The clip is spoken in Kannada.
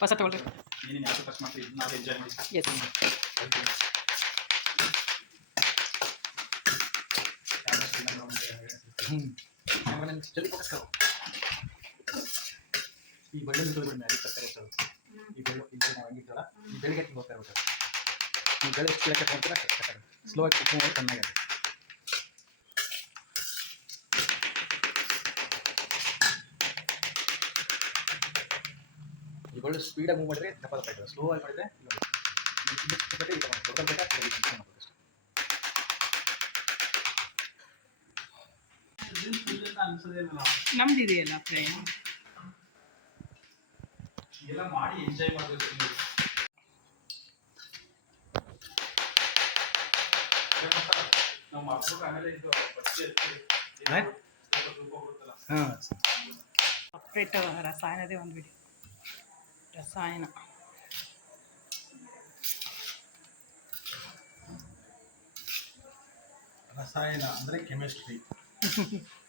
ಹೊಸ ತಗೊಳ್ರಿ ನಾವು ಎಸ್ ಈ ಬಳ್ಳಿ ನಿಂತು ಬಿಡಿ ಮ್ಯಾಜಿಕ್ ಬರ್ತಾರೆ ಸರ್ ಈ ಬೆಳ್ಳು ಬೆಳ್ಳು ನಾವು ಹಂಗಿತ್ತಲ್ಲ ಈ ಬೆಳಿಗ್ಗೆ ಹಿಂಗೆ ಹೋಗ್ತಾ ಇರ್ಬೇಕು ಈ ಬೆಳೆ ಎಷ್ಟು ಲೆಕ್ಕ ಸ್ಲೋ ಆಗಿ ಕುಕ್ ಬೆಳ್ಳು ಸ್ಪೀಡಾಗಿ ಮೂವ್ ಮಾಡಿದ್ರೆ ದಪ್ಪ ದಪ್ಪ ಸ್ಲೋ ಆಗಿ ಮಾಡಿದ್ರೆ ನಮ್ದಿದೆಯಲ್ಲ ಬೇಕಾ ಅನ್ಸೋದೇನಲ್ಲ ನಮ್ದು ಇದೆಯಲ್ಲ ಫ್ರೈ ಎಲ್ಲ ಮಾಡಿ ಎಂಜಾಯ್ ಮಾಡಬೇಕು. ಹಾಂ ಸಪ್ರೇಟ್ ರಸಾಯನದೇ ಒಂದು ಬಿಡಿ ರಸಾಯನ ರಸಾಯನ ಅಂದರೆ ಕೆಮಿಸ್ಟ್ರಿ